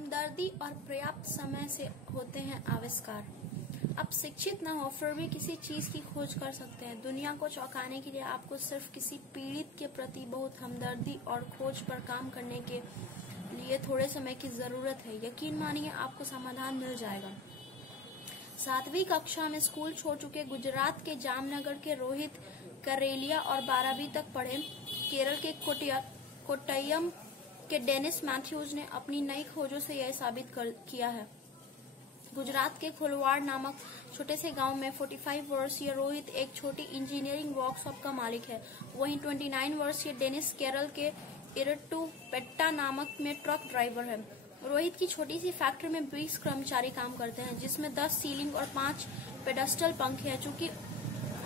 हमदर्दी और पर्याप्त समय से होते हैं आविष्कार। आप शिक्षित न हो फिर भी किसी चीज की खोज कर सकते हैं। दुनिया को चौंकाने के लिए आपको सिर्फ किसी पीड़ित के प्रति बहुत हमदर्दी और खोज पर काम करने के लिए थोड़े समय की जरूरत है। यकीन मानिए आपको समाधान मिल जाएगा। 7वीं कक्षा में स्कूल छोड़ चुके गुजरात के जामनगर के रोहित करेलिया और 12वीं तक पढ़े केरल के कोट्टयम के डेनिस मैथ्यूज ने अपनी नई खोजों से यह साबित किया है। गुजरात के खुलवाड़ नामक छोटे से गांव में 45 वर्षीय रोहित एक छोटी इंजीनियरिंग वर्कशॉप का मालिक है। वहीं 29 वर्षीय डेनिस केरल के इरट्टूपेट्टा नामक में ट्रक ड्राइवर है। रोहित की छोटी सी फैक्ट्री में 20 कर्मचारी काम करते हैं, जिसमें 10 सीलिंग और 5 पेडस्टल पंखे हैं। चूंकि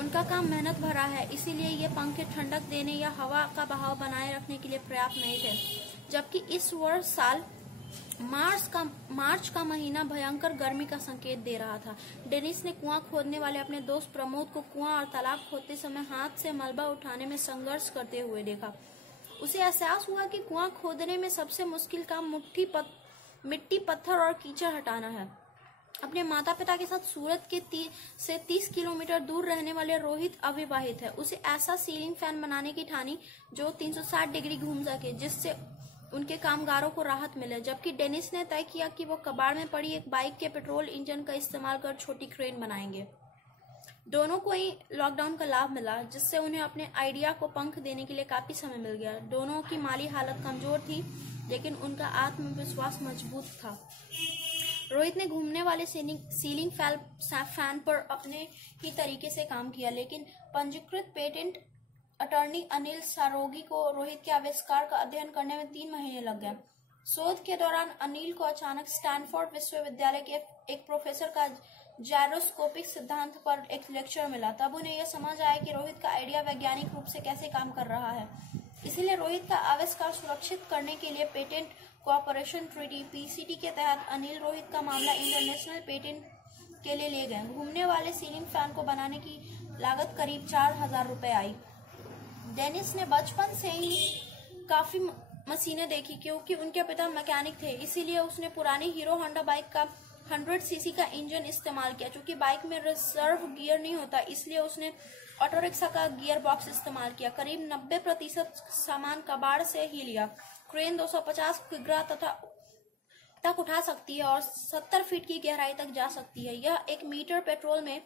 उनका काम मेहनत भरा है, इसीलिए ये पंखे ठंडक देने या हवा का बहाव बनाए रखने के लिए पर्याप्त नहीं थे। जबकि इस वर्ष साल मार्च का महीना भयंकर गर्मी का संकेत दे रहा था। डेनिस ने कुआं खोदने वाले अपने दोस्त प्रमोद को कुआं और तालाब खोदते समय हाथ से मलबा उठाने में संघर्ष करते हुए देखा। उसे एहसास हुआ कि कुआं खोदने में सबसे मुश्किल काम मिट्टी, पत्थर और कीचड़ हटाना है। अपने माता पिता के साथ सूरत के 30 किलोमीटर दूर रहने वाले रोहित अविवाहित है। उसे ऐसा सीलिंग फैन बनाने की ठानी जो 360 डिग्री घूम सके, जिससे उनके कामगारों को राहत मिले। जबकि डेनिस ने तय किया कि वो कबाड़ में पड़ी एक बाइक के पेट्रोल इंजन का इस्तेमाल कर छोटी क्रेन बनाएंगे। दोनों को ही लॉकडाउन का लाभ मिला, जिससे उन्हें अपने आइडिया को पंख देने के लिए काफी समय मिल गया। दोनों की माली हालत कमजोर थी, लेकिन उनका आत्मविश्वास मजबूत था। रोहित ने घूमने वाले सीलिंग फैन पर अपने ही तरीके से काम किया, लेकिन पंजीकृत पेटेंट अटॉर्नी अनिल सारोगी को रोहित के आविष्कार का अध्ययन करने में 3 महीने लग गए। शोध के दौरान अनिल को अचानक स्टैनफोर्ड विश्वविद्यालय के एक प्रोफेसर का जायरोस्कोपिक सिद्धांत पर एक लेक्चर मिला। तब उन्हें यह समझ आया कि रोहित का आइडिया वैज्ञानिक रूप से कैसे काम कर रहा है। इसीलिए रोहित का आविष्कार सुरक्षित करने के लिए पेटेंट कोऑपरेशन ट्रीटी (पीसीटी) के तहत अनिल रोहित का मामला इंटरनेशनल पेटेंट के लिए ले गए। घूमने वाले सीलिंग फैन को बनाने की लागत करीब 4000 रुपए आई। डेनिस ने बचपन से ही काफी मशीनें देखी, क्योंकि उनके पिता मैकेनिक थे। इसीलिए उसने पुरानी हीरो होंडा बाइक का 100 सीसी का इंजन इस्तेमाल किया। चूंकि बाइक में रिजर्व गियर नहीं होता, इसलिए उसने ऑटो रिक्शा का गियर बॉक्स इस्तेमाल किया। करीब 90% सामान कबाड़ से ही लिया। क्रेन 250 किग्रा तक उठा सकती है और 70 फीट की गहराई तक जा सकती है। यह 1 मीटर पेट्रोल में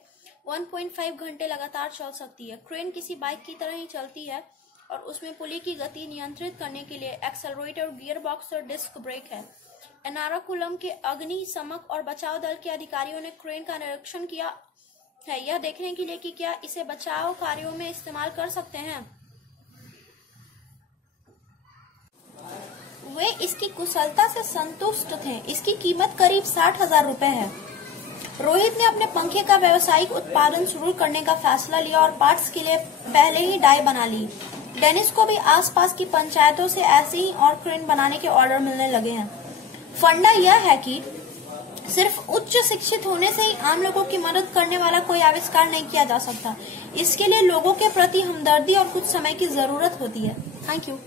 1.5 घंटे लगातार चल सकती है। क्रेन किसी बाइक की तरह ही चलती है और उसमें पुली की गति नियंत्रित करने के लिए एक्सेलरेटर, गियर बॉक्स और डिस्क ब्रेक है। एर्नाकुलम के अग्निशमन और बचाव दल के अधिकारियों ने क्रेन का निरीक्षण किया है, यह देखने के लिए कि क्या इसे बचाव कार्यों में इस्तेमाल कर सकते हैं। वे इसकी कुशलता से संतुष्ट थे। इसकी कीमत करीब 60,000 रुपए है। रोहित ने अपने पंखे का व्यावसायिक उत्पादन शुरू करने का फैसला लिया और पार्ट्स के लिए पहले ही डाई बना ली। डेनिस को भी आसपास की पंचायतों से ऐसी ही और क्रेन बनाने के ऑर्डर मिलने लगे हैं। फंडा यह है कि सिर्फ उच्च शिक्षित होने से ही आम लोगों की मदद करने वाला कोई आविष्कार नहीं किया जा सकता। इसके लिए लोगों के प्रति हमदर्दी और कुछ समय की जरूरत होती है। Thank you.